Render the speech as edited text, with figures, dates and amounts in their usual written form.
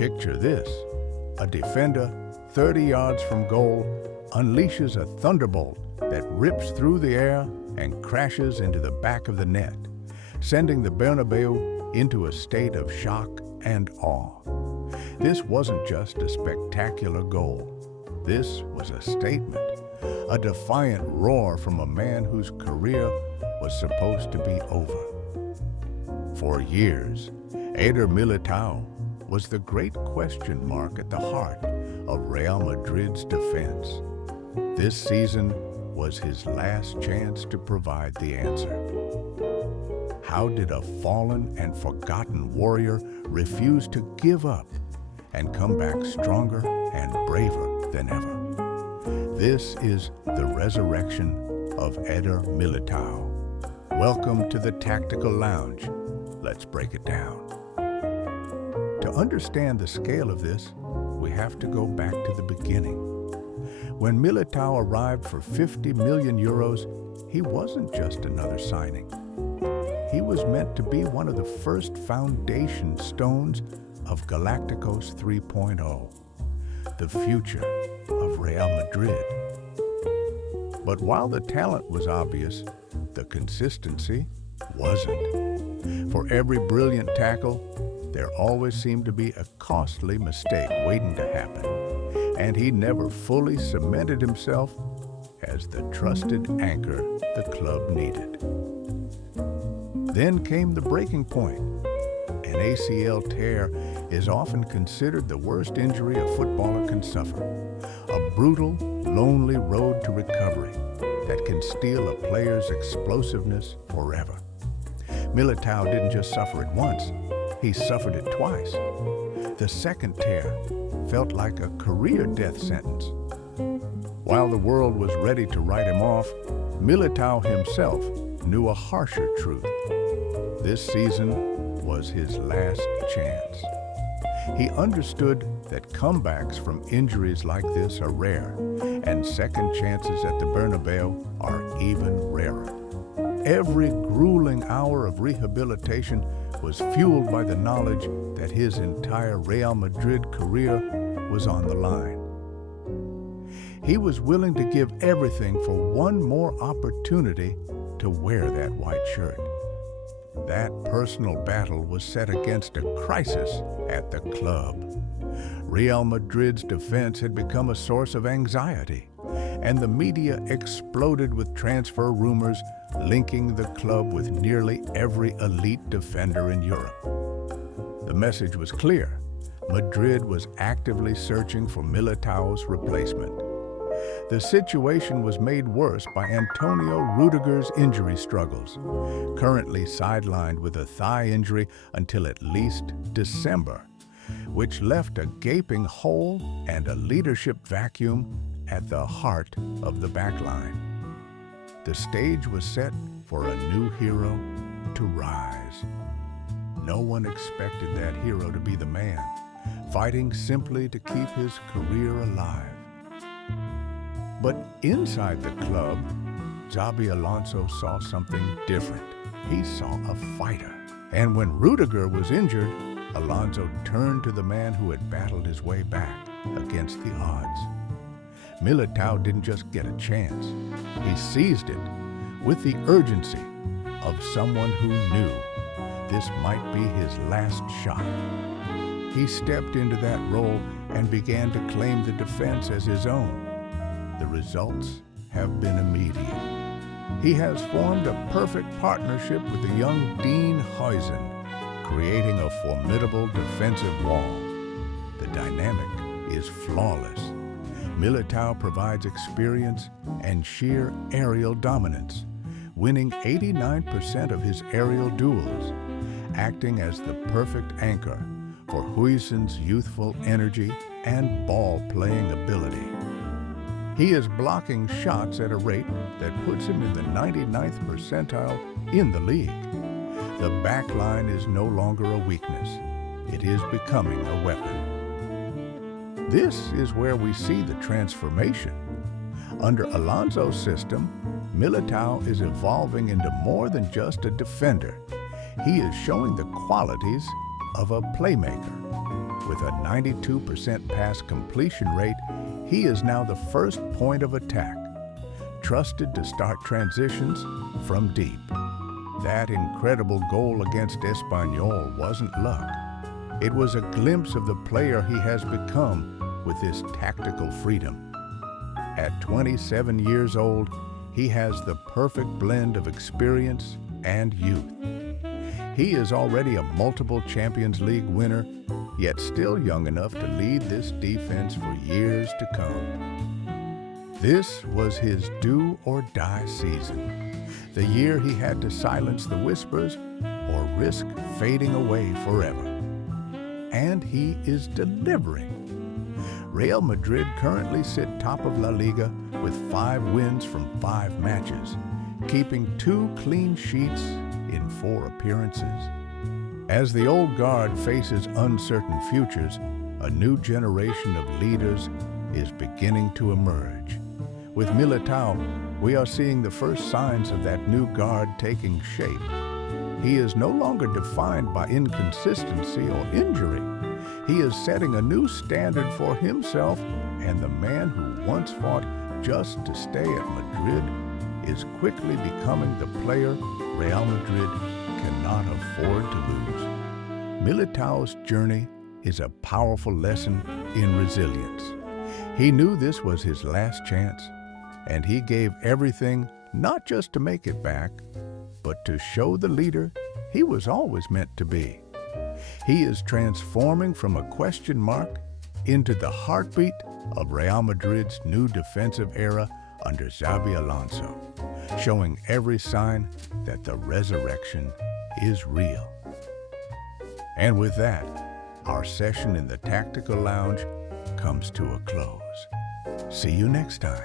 Picture this: a defender 30 yards from goal unleashes a thunderbolt that rips through the air and crashes into the back of the net, sending the Bernabeu into a state of shock and awe. This wasn't just a spectacular goal. This was a statement, a defiant roar from a man whose career was supposed to be over. For years, Eder Militao was the great question mark at the heart of Real Madrid's defense. This season was his last chance to provide the answer. How did a fallen and forgotten warrior refuse to give up and come back stronger and braver than ever? This is the resurrection of Eder Militao. Welcome to the Tactical Lounge. Let's break it down. To understand the scale of this, we have to go back to the beginning. When Militao arrived for 50 million euros, he wasn't just another signing. He was meant to be one of the first foundation stones of Galacticos 3.0, the future of Real Madrid. But while the talent was obvious, the consistency wasn't. For every brilliant tackle, there always seemed to be a costly mistake waiting to happen, and he never fully cemented himself as the trusted anchor the club needed. Then came the breaking point. An ACL tear is often considered the worst injury a footballer can suffer, a brutal, lonely road to recovery that can steal a player's explosiveness forever. Militao didn't just suffer it once, he suffered it twice. The second tear felt like a career death sentence. While the world was ready to write him off, Militao himself knew a harsher truth. This season was his last chance. He understood that comebacks from injuries like this are rare, and second chances at the Bernabeu are even rarer. Every grueling hour of rehabilitation was fueled by the knowledge that his entire Real Madrid career was on the line. He was willing to give everything for one more opportunity to wear that white shirt. That personal battle was set against a crisis at the club. Real Madrid's defense had become a source of anxiety, and the media exploded with transfer rumors linking the club with nearly every elite defender in Europe. The message was clear: Madrid was actively searching for Militao's replacement. The situation was made worse by Antonio Rudiger's injury struggles, currently sidelined with a thigh injury until at least December, which left a gaping hole and a leadership vacuum at the heart of the backline. The stage was set for a new hero to rise. No one expected that hero to be the man, fighting simply to keep his career alive. But inside the club, Xabi Alonso saw something different. He saw a fighter. And when Rudiger was injured, Alonso turned to the man who had battled his way back against the odds. Militao didn't just get a chance. He seized it with the urgency of someone who knew this might be his last shot. He stepped into that role and began to claim the defense as his own. The results have been immediate. He has formed a perfect partnership with the young Dean Huijsen, creating a formidable defensive wall. The dynamic is flawless. Militao provides experience and sheer aerial dominance, winning 89% of his aerial duels, acting as the perfect anchor for Huijsen's youthful energy and ball-playing ability. He is blocking shots at a rate that puts him in the 99th percentile in the league. The backline is no longer a weakness. It is becoming a weapon. This is where we see the transformation. Under Alonso's system, Militao is evolving into more than just a defender. He is showing the qualities of a playmaker. With a 92% pass completion rate, he is now the first point of attack, trusted to start transitions from deep. That incredible goal against Espanyol wasn't luck. It was a glimpse of the player he has become with this tactical freedom. At 27 years old, he has the perfect blend of experience and youth. He is already a multiple Champions League winner, yet still young enough to lead this defense for years to come. This was his do-or-die season, the year he had to silence the whispers or risk fading away forever. And he is delivering. Real Madrid currently sit top of La Liga with 5 wins from 5 matches, keeping 2 clean sheets in 4 appearances. As the old guard faces uncertain futures, a new generation of leaders is beginning to emerge. With Militão, we are seeing the first signs of that new guard taking shape. He is no longer defined by inconsistency or injury. He is setting a new standard for himself, and the man who once fought just to stay at Madrid is quickly becoming the player Real Madrid cannot afford to lose. Militao's journey is a powerful lesson in resilience. He knew this was his last chance, and he gave everything not just to make it back, but to show the leader he was always meant to be. He is transforming from a question mark into the heartbeat of Real Madrid's new defensive era under Xabi Alonso, showing every sign that the resurrection is real. And with that, our session in the Tactical Lounge comes to a close. See you next time.